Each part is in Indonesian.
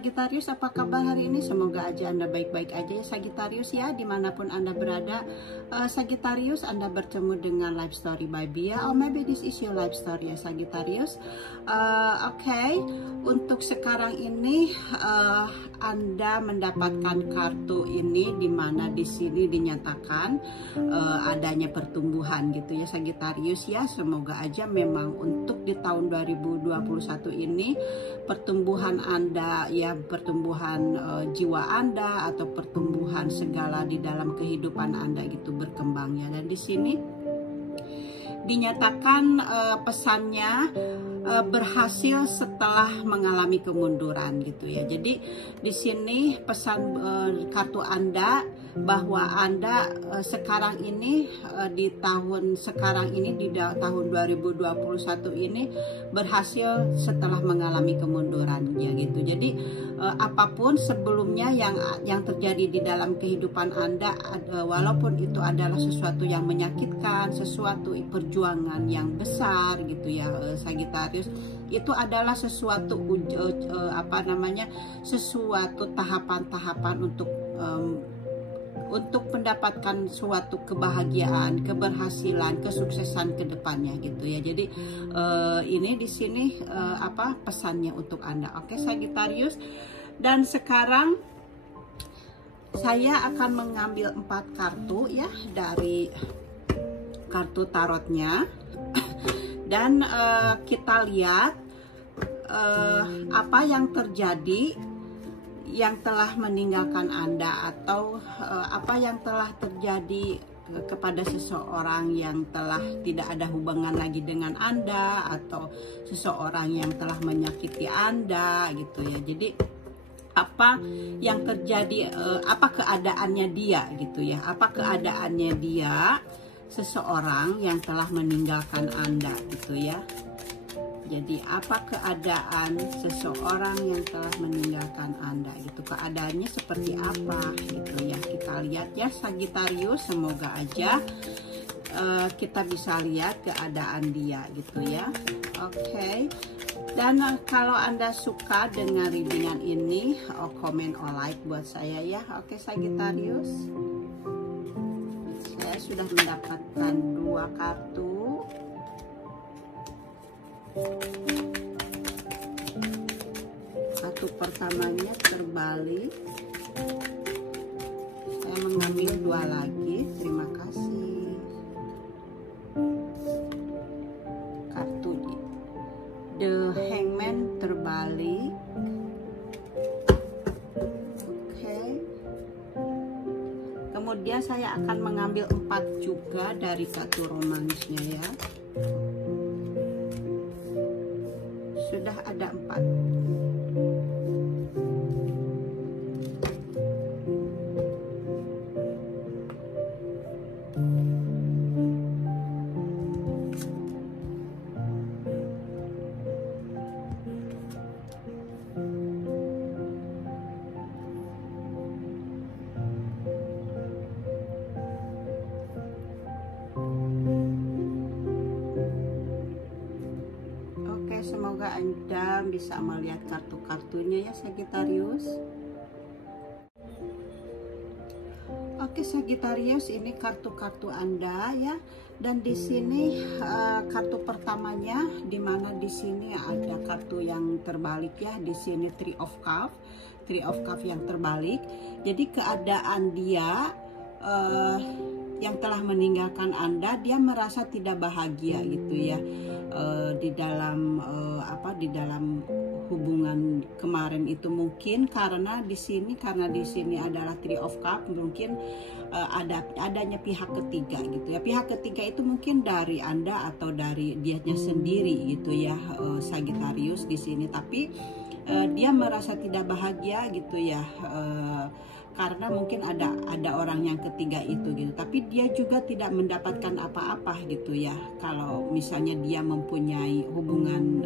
Sagittarius, apa kabar hari ini? Semoga aja Anda baik-baik aja ya Sagittarius ya, dimanapun Anda berada. Sagittarius, Anda bertemu dengan Life Story by Bia, or maybe this is your life story ya Sagittarius. Oke, untuk sekarang ini Anda mendapatkan kartu ini, dimana di sini dinyatakan adanya pertumbuhan gitu ya Sagittarius ya. Semoga aja memang untuk di tahun 2021 ini pertumbuhan Anda ya, pertumbuhan jiwa Anda atau pertumbuhan segala di dalam kehidupan Anda gitu berkembang ya. Dan di sini dinyatakan pesannya berhasil setelah mengalami kemunduran gitu ya. Jadi di sini pesan kartu Anda bahwa Anda sekarang ini di tahun sekarang ini di tahun 2021 ini berhasil setelah mengalami kemundurannya gitu. Jadi apapun sebelumnya yang terjadi di dalam kehidupan Anda, walaupun itu adalah sesuatu yang menyakitkan, sesuatu perjuangan yang besar gitu ya Sagittarius, itu adalah sesuatu sesuatu tahapan-tahapan untuk mendapatkan suatu kebahagiaan, keberhasilan, kesuksesan ke depannya gitu ya. Jadi ini di sini pesannya untuk Anda. Oke Sagittarius. Dan sekarang saya akan mengambil 4 kartu ya dari kartu tarotnya. Dan kita lihat apa yang terjadi yang telah meninggalkan Anda, atau apa yang telah terjadi kepada seseorang yang telah tidak ada hubungan lagi dengan Anda, atau seseorang yang telah menyakiti Anda gitu ya. Jadi apa yang terjadi, apa keadaannya dia gitu ya, apa keadaannya dia seseorang yang telah meninggalkan Anda gitu ya. Jadi apa keadaan seseorang yang telah meninggalkan Anda gitu, keadaannya seperti apa gitu ya. Kita lihat ya Sagittarius, semoga aja kita bisa lihat keadaan dia gitu ya. Oke. Dan kalau Anda suka dengan readingan ini, komen or like buat saya ya. Oke Sagittarius, saya sudah mendapatkan 2 kartu. Kartu pertamanya terbalik, saya mengambil 2 lagi, terima kasih. Kartu The Hangman terbalik. Oke. Kemudian saya akan mengambil 4 juga dari kartu romansnya ya. Sudah ada 4. Semoga Anda bisa melihat kartu-kartunya ya Sagittarius. Oke Sagittarius, ini kartu-kartu Anda ya. Dan di sini kartu pertamanya, dimana di sini ada kartu yang terbalik ya. Di sini Three of Cups yang terbalik. Jadi keadaan dia yang telah meninggalkan Anda, dia merasa tidak bahagia gitu ya. Di dalam hubungan kemarin itu, mungkin karena di sini adalah Three of Cups, mungkin adanya pihak ketiga gitu ya. Pihak ketiga itu mungkin dari Anda atau dari dianya sendiri gitu ya Sagittarius di sini, tapi dia merasa tidak bahagia gitu ya. Karena mungkin ada orang yang ketiga itu gitu, tapi dia juga tidak mendapatkan apa-apa gitu ya. Kalau misalnya dia mempunyai hubungan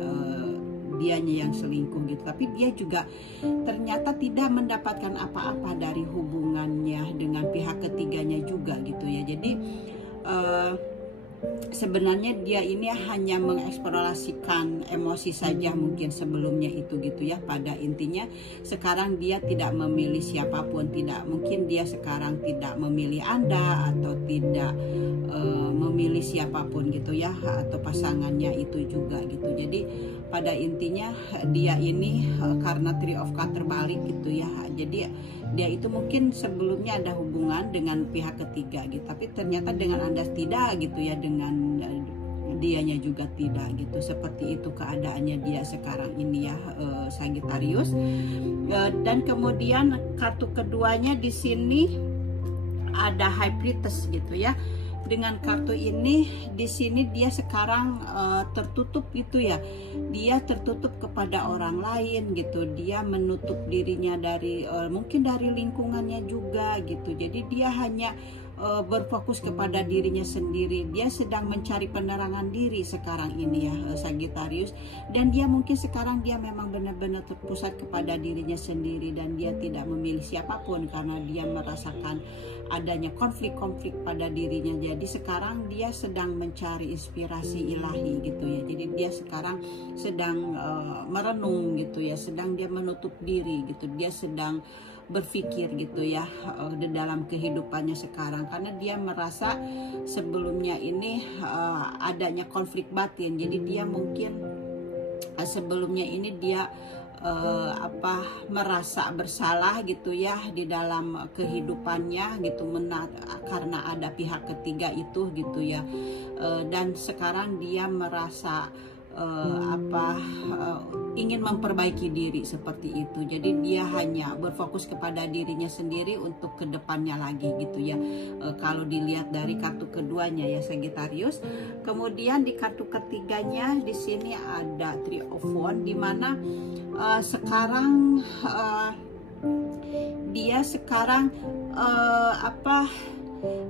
dianya yang selingkuh gitu, tapi dia juga ternyata tidak mendapatkan apa-apa dari hubungannya dengan pihak ketiganya juga gitu ya. Jadi sebenarnya dia ini hanya mengeksplorasikan emosi saja mungkin sebelumnya itu gitu ya. Pada intinya sekarang dia tidak memilih siapapun, tidak mungkin dia sekarang tidak memilih Anda atau tidak memilih siapapun gitu ya, atau pasangannya itu juga gitu. Jadi pada intinya dia ini karena Three of Cups terbalik gitu ya, jadi dia itu mungkin sebelumnya ada hubungan dengan pihak ketiga gitu, tapi ternyata dengan Anda tidak gitu ya, dengan dianya juga tidak gitu. Seperti itu keadaannya dia sekarang ini ya, Sagittarius. Dan kemudian kartu keduanya di sini ada High Priestess gitu ya. Dengan kartu ini di sini dia sekarang tertutup gitu ya. Dia tertutup kepada orang lain gitu. Dia menutup dirinya dari mungkin dari lingkungannya juga gitu. Jadi dia hanya berfokus kepada dirinya sendiri. Dia sedang mencari penerangan diri sekarang ini ya, Sagittarius. Dan dia mungkin sekarang dia memang benar-benar terpusat kepada dirinya sendiri, dan dia tidak memilih siapapun karena dia merasakan adanya konflik-konflik pada dirinya. Jadi sekarang dia sedang mencari inspirasi ilahi gitu ya. Jadi dia sekarang sedang merenung gitu ya, sedang dia menutup diri gitu. Dia sedang berpikir gitu ya di dalam kehidupannya sekarang, karena dia merasa sebelumnya ini adanya konflik batin. Jadi dia mungkin sebelumnya ini dia merasa bersalah gitu ya di dalam kehidupannya gitu, karena ada pihak ketiga itu gitu ya. Dan sekarang dia merasa ingin memperbaiki diri seperti itu. Jadi dia hanya berfokus kepada dirinya sendiri untuk kedepannya lagi gitu ya. Kalau dilihat dari kartu keduanya ya, Sagittarius. Kemudian di kartu ketiganya di sini ada Three of Wands, di mana sekarang dia sekarang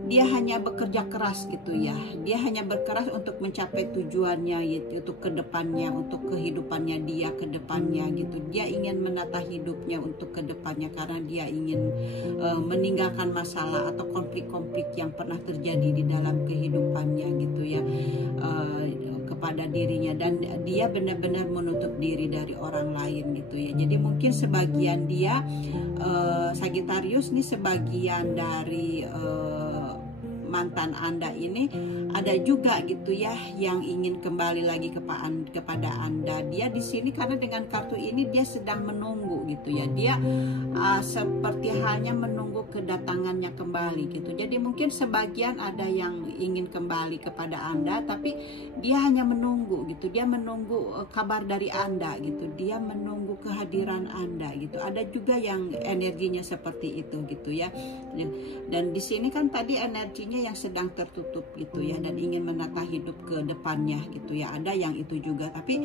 dia hanya bekerja keras gitu ya. Dia hanya berkeras untuk mencapai tujuannya gitu, untuk kedepannya, untuk kehidupannya dia kedepannya gitu. Dia ingin menata hidupnya untuk kedepannya karena dia ingin meninggalkan masalah atau konflik-konflik yang pernah terjadi di dalam kehidupannya gitu ya, kepada dirinya. Dan dia benar-benar menutup diri dari orang lain gitu ya. Jadi mungkin sebagian dia Sagittarius nih, sebagian dari mantan Anda ini ada juga gitu ya yang ingin kembali lagi kepada Anda. Dia di sini karena dengan kartu ini dia sedang menunggu gitu ya. Dia seperti hanya menunggu kedatangannya kembali gitu. Jadi mungkin sebagian ada yang ingin kembali kepada Anda, tapi dia hanya menunggu gitu. Dia menunggu kabar dari Anda gitu. Dia menunggu kehadiran Anda gitu. Ada juga yang energinya seperti itu gitu ya. Dan di sini kan tadi energinya yang sedang tertutup gitu ya, dan ingin menata hidup ke depannya gitu ya. Ada yang itu juga, tapi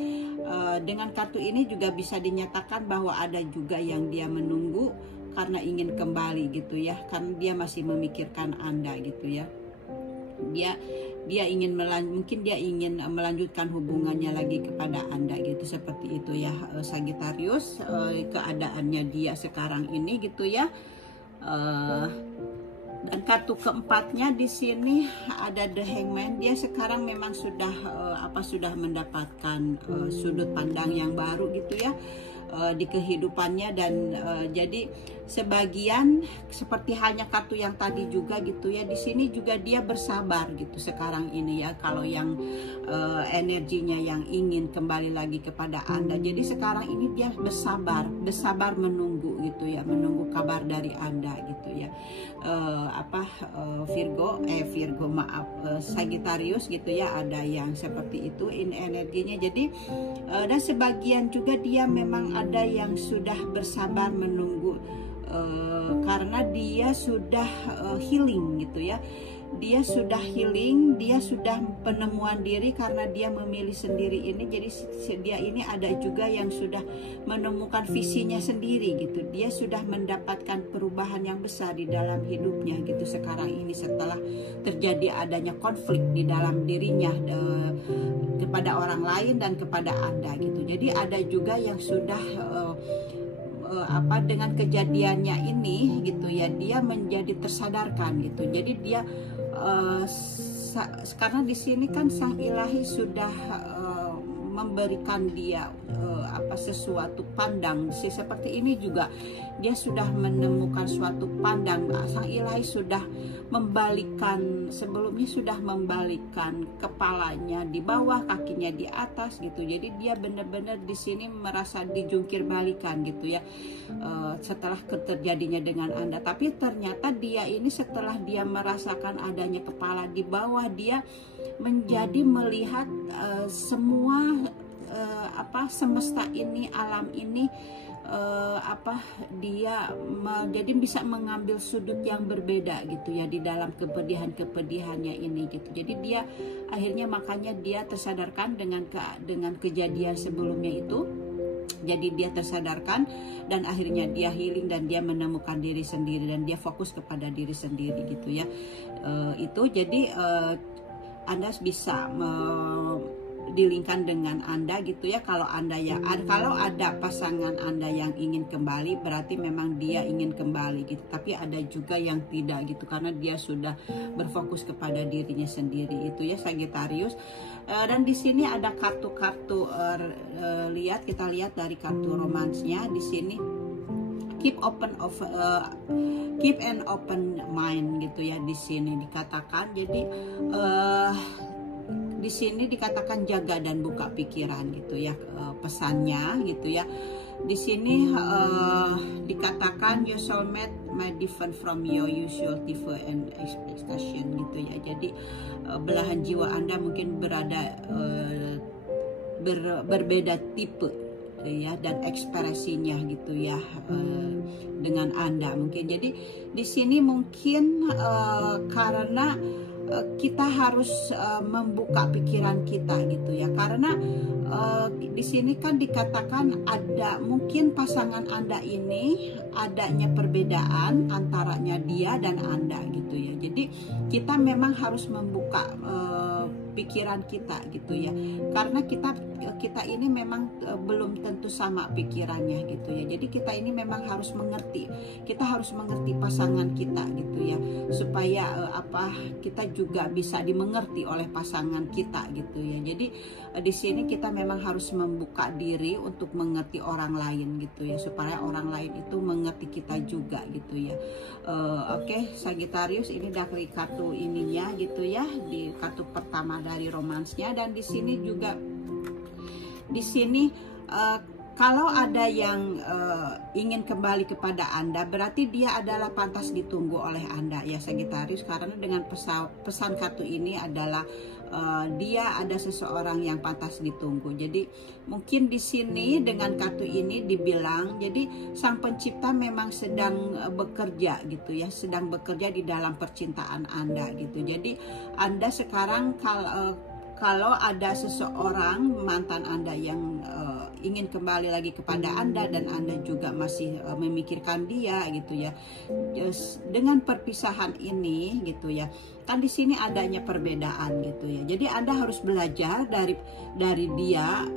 dengan kartu ini juga bisa dinyatakan bahwa ada juga yang dia menunggu karena ingin kembali gitu ya, karena dia masih memikirkan Anda gitu ya. Dia ingin mungkin dia ingin melanjutkan hubungannya lagi kepada Anda gitu, seperti itu ya, Sagittarius. Keadaannya dia sekarang ini gitu ya. Dan kartu keempatnya di sini ada The Hangman. Dia sekarang memang sudah sudah mendapatkan sudut pandang yang baru gitu ya di kehidupannya. Dan jadi sebagian seperti hanya kartu yang tadi juga gitu ya, di sini juga dia bersabar gitu sekarang ini ya. Kalau yang energinya yang ingin kembali lagi kepada Anda, jadi sekarang ini dia bersabar menunggu gitu ya, menunggu kabar dari Anda gitu ya. Sagittarius gitu ya, ada yang seperti itu energinya. Jadi dan sebagian juga dia memang ada yang sudah bersabar menunggu karena dia sudah healing gitu ya. Dia sudah healing, dia sudah penemuan diri karena dia memilih sendiri ini. Jadi dia ini ada juga yang sudah menemukan visinya sendiri gitu. Dia sudah mendapatkan perubahan yang besar di dalam hidupnya gitu sekarang ini, setelah terjadi adanya konflik di dalam dirinya kepada orang lain dan kepada Anda gitu. Jadi ada juga yang sudah dengan kejadiannya ini gitu ya, dia menjadi tersadarkan gitu. Jadi dia karena di sini kan Sang Ilahi sudah memberikan dia sesuatu pandang. Seperti ini juga dia sudah menemukan suatu pandang. Sang Ilahi sudah membalikkan, sebelumnya sudah membalikkan kepalanya di bawah, kakinya di atas gitu. Jadi dia benar-benar di sini merasa dijungkir balikan gitu ya, setelah terjadinya dengan Anda. Tapi ternyata dia ini setelah dia merasakan adanya kepala di bawah, dia menjadi melihat semua semesta ini, alam ini, dia jadi bisa mengambil sudut yang berbeda gitu ya di dalam kepedihannya ini gitu. Jadi dia akhirnya, makanya dia tersadarkan dengan kejadian sebelumnya itu. Jadi dia tersadarkan dan akhirnya dia healing dan dia menemukan diri sendiri dan dia fokus kepada diri sendiri gitu ya. Itu jadi Anda bisa dilingkan dengan Anda gitu ya. Kalau kalau ada pasangan Anda yang ingin kembali, berarti memang dia ingin kembali gitu. Tapi ada juga yang tidak gitu, karena dia sudah berfokus kepada dirinya sendiri itu ya, Sagittarius. Dan di sini ada kartu-kartu, kita lihat dari kartu romansnya di sini. Keep an open mind gitu ya, di sini dikatakan. Jadi di sini dikatakan jaga dan buka pikiran gitu ya, pesannya gitu ya. Di sini dikatakan your soulmate may different from your usual type and expectation gitu ya. Jadi belahan jiwa Anda mungkin berada berbeda tipe ya, dan ekspresinya gitu ya dengan Anda mungkin. Jadi di sini mungkin karena kita harus membuka pikiran kita gitu ya, karena di sini kan dikatakan ada mungkin pasangan Anda ini adanya perbedaan antaranya dia dan Anda gitu ya. Jadi kita memang harus membuka pikiran kita gitu ya, karena kita ini memang belum tentu sama pikirannya gitu ya. Jadi kita ini memang harus mengerti, kita harus mengerti pasangan kita gitu ya, supaya kita juga bisa dimengerti oleh pasangan kita gitu ya. Jadi di sini kita memang harus membuka diri untuk mengerti orang lain gitu ya, supaya orang lain itu mengerti kita juga gitu ya. Oke, Sagittarius, ini dari kartu ininya gitu ya, di kartu pertama dari romansnya. Dan di sini juga, di sini kalau ada yang ingin kembali kepada Anda, berarti dia adalah pantas ditunggu oleh Anda ya, Sagittarius. Karena dengan pesan kartu ini adalah dia ada seseorang yang pantas ditunggu. Jadi mungkin di sini dengan kartu ini dibilang, jadi Sang Pencipta memang sedang bekerja gitu ya, sedang bekerja di dalam percintaan Anda gitu. Jadi Anda sekarang kalau ada seseorang mantan Anda yang ingin kembali lagi kepada Anda dan Anda juga masih memikirkan dia gitu ya, dengan perpisahan ini gitu ya, kan di sini adanya perbedaan gitu ya. Jadi Anda harus belajar dari dia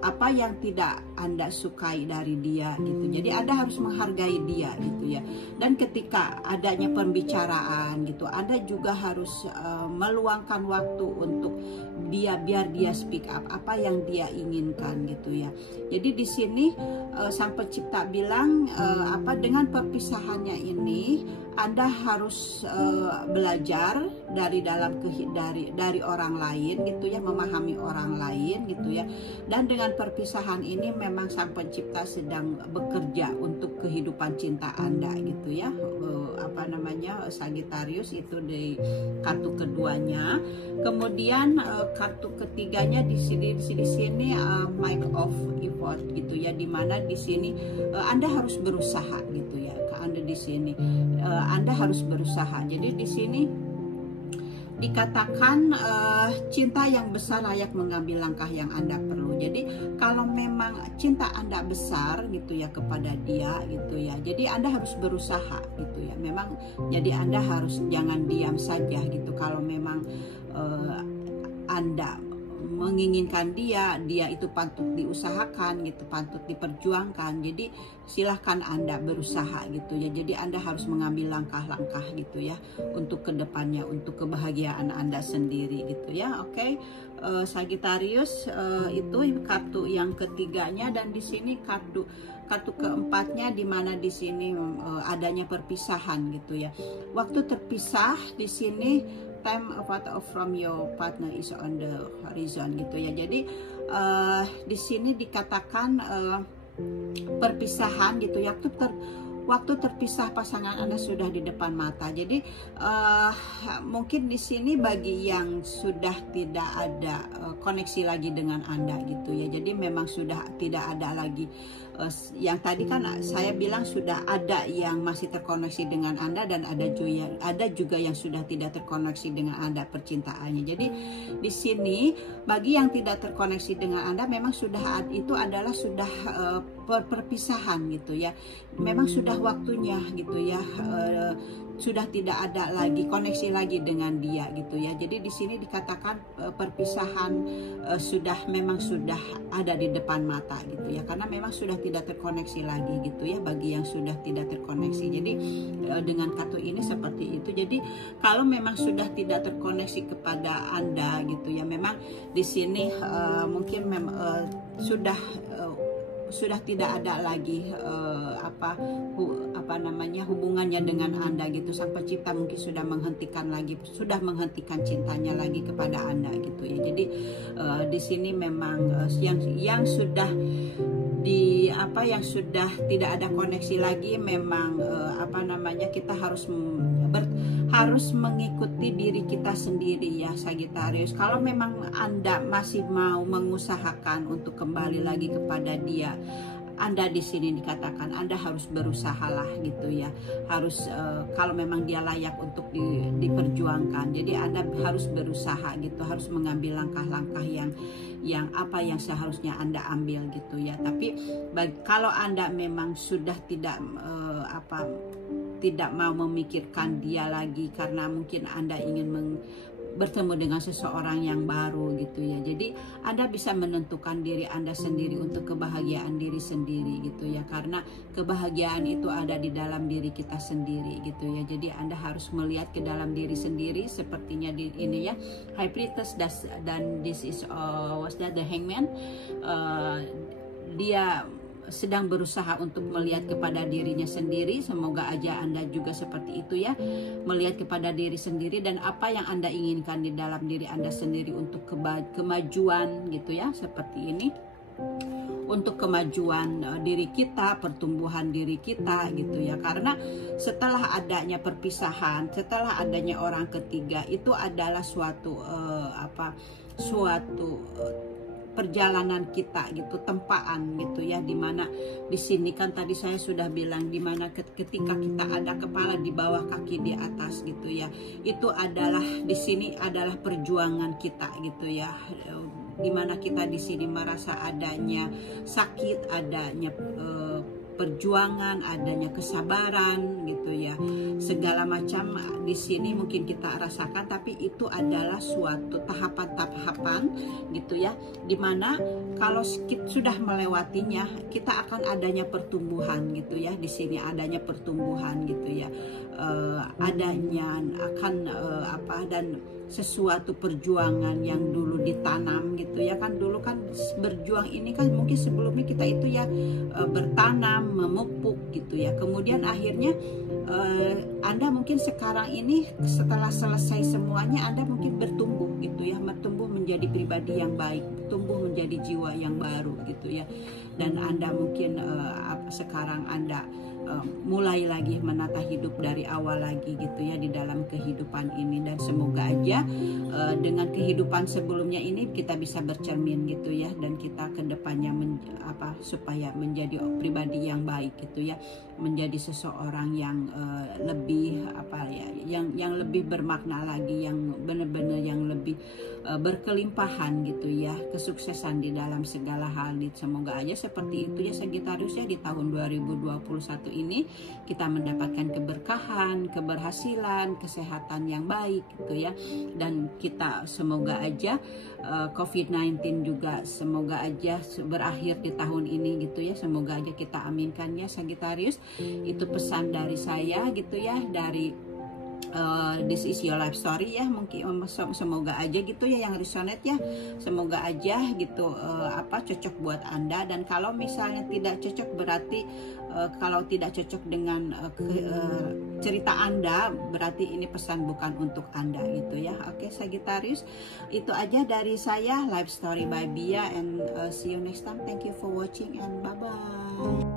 apa yang tidak Anda sukai dari dia gitu. Jadi Anda harus menghargai dia gitu ya. Dan ketika adanya pembicaraan gitu, Anda juga harus meluangkan waktu untuk dia, biar dia speak up apa yang dia inginkan gitu ya. Jadi di sini Sang Pencipta bilang dengan perpisahannya ini Anda harus belajar dari orang lain gitu ya, memahami orang lain gitu ya. Dan dengan perpisahan ini memang Sang Pencipta sedang bekerja untuk kehidupan cinta Anda gitu ya. Sagittarius, itu di kartu keduanya. Kemudian kartu ketiganya di sini Mic of Effort gitu ya, dimana di sini Anda harus berusaha gitu ya. Anda di sini Anda harus berusaha. Jadi di sini dikatakan cinta yang besar layak mengambil langkah yang Anda perlu. Jadi kalau memang cinta Anda besar gitu ya kepada dia gitu ya, jadi Anda harus berusaha gitu ya. Memang jadi Anda harus jangan diam saja gitu. Kalau memang Anda menginginkan dia itu patut diusahakan gitu, patut diperjuangkan. Jadi silahkan Anda berusaha gitu ya. Jadi Anda harus mengambil langkah-langkah gitu ya untuk kedepannya, untuk kebahagiaan Anda sendiri gitu ya. Oke. Sagittarius, itu kartu yang ketiganya, dan di sini kartu keempatnya, di mana di sini adanya perpisahan gitu ya. Waktu terpisah di sini, time apart from your partner is on the horizon gitu ya. Jadi di sini dikatakan perpisahan gitu ya. Waktu terpisah pasangan Anda sudah di depan mata. Jadi mungkin di sini bagi yang sudah tidak ada koneksi lagi dengan Anda gitu ya. Jadi memang sudah tidak ada lagi yang tadi kan saya bilang sudah ada yang masih terkoneksi dengan Anda, dan ada juga yang sudah tidak terkoneksi dengan Anda percintaannya. Jadi di sini bagi yang tidak terkoneksi dengan Anda, memang sudah itu adalah sudah perpisahan gitu ya. Memang sudah waktunya gitu ya. Sudah tidak ada lagi koneksi lagi dengan dia gitu ya. Jadi di sini dikatakan perpisahan memang sudah ada di depan mata gitu ya, karena memang sudah tidak terkoneksi lagi gitu ya bagi yang sudah tidak terkoneksi. Jadi dengan kartu ini seperti itu. Jadi kalau memang sudah tidak terkoneksi kepada Anda gitu ya, memang di sini mungkin sudah tidak ada lagi hubungannya dengan Anda gitu. Sang pencipta mungkin sudah menghentikan cintanya lagi kepada Anda gitu ya. Jadi di sini memang yang sudah yang sudah tidak ada koneksi lagi, memang kita harus mengikuti diri kita sendiri ya Sagittarius. Kalau memang Anda masih mau mengusahakan untuk kembali lagi kepada dia, Anda di sini dikatakan Anda harus berusahalah gitu ya. Harus kalau memang dia layak untuk diperjuangkan. Jadi Anda harus berusaha gitu, harus mengambil langkah-langkah yang seharusnya Anda ambil gitu ya. Tapi kalau Anda memang sudah tidak mau memikirkan dia lagi karena mungkin Anda ingin bertemu dengan seseorang yang baru gitu ya. Jadi Anda bisa menentukan diri Anda sendiri untuk kebahagiaan diri sendiri gitu ya. Karena kebahagiaan itu ada di dalam diri kita sendiri gitu ya. Jadi Anda harus melihat ke dalam diri sendiri, sepertinya di ini ya. High Priestess, dan this is the Hangman. Dia sedang berusaha untuk melihat kepada dirinya sendiri. Semoga aja Anda juga seperti itu ya, melihat kepada diri sendiri dan apa yang Anda inginkan di dalam diri Anda sendiri untuk kemajuan gitu ya, seperti ini, untuk kemajuan diri kita, pertumbuhan diri kita gitu ya. Karena setelah adanya perpisahan, setelah adanya orang ketiga, itu adalah suatu perjalanan kita gitu, tempaan gitu ya, dimana di sini kan tadi saya sudah bilang, dimana ketika kita ada kepala di bawah, kaki di atas gitu ya, itu adalah di sini adalah perjuangan kita gitu ya, dimana kita di sini merasa adanya sakit, adanya perjuangan, adanya kesabaran gitu ya, segala macam di sini mungkin kita rasakan, tapi itu adalah suatu tahapan-tahapan gitu ya, dimana kalau kita sudah melewatinya, kita akan adanya pertumbuhan gitu ya. Di sini adanya pertumbuhan gitu ya, adanya akan dan sesuatu perjuangan yang dulu ditanam gitu ya. Kan dulu kan berjuang ini kan mungkin sebelumnya kita itu ya bertanam, memupuk gitu ya, kemudian akhirnya Anda mungkin sekarang ini setelah selesai semuanya, Anda mungkin bertumbuh gitu ya, bertumbuh menjadi pribadi yang baik, tumbuh menjadi jiwa yang baru gitu ya, dan Anda mungkin sekarang Anda mulai lagi menata hidup dari awal lagi gitu ya di dalam kehidupan ini. Dan semoga aja dengan kehidupan sebelumnya ini kita bisa bercermin gitu ya, dan kita kedepannya supaya menjadi pribadi yang baik gitu ya, menjadi seseorang yang lebih yang lebih bermakna lagi, yang benar-benar yang lebih berkelimpahan gitu ya, kesuksesan di dalam segala hal. Semoga aja seperti itu ya Sagittarius ya, di tahun 2021 waktu ini kita mendapatkan keberkahan, keberhasilan, kesehatan yang baik gitu ya. Dan kita semoga aja COVID-19 juga semoga aja berakhir di tahun ini gitu ya. Semoga aja kita aminkan ya Sagittarius. Itu pesan dari saya gitu ya, dari This is your life story ya. Mungkin semoga aja gitu ya yang resonate ya, semoga aja gitu cocok buat Anda. Dan kalau misalnya tidak cocok, berarti kalau tidak cocok dengan cerita Anda, berarti ini pesan bukan untuk Anda gitu ya. Oke Sagittarius, itu aja dari saya, Life Story by Bia, and see you next time. Thank you for watching and bye bye.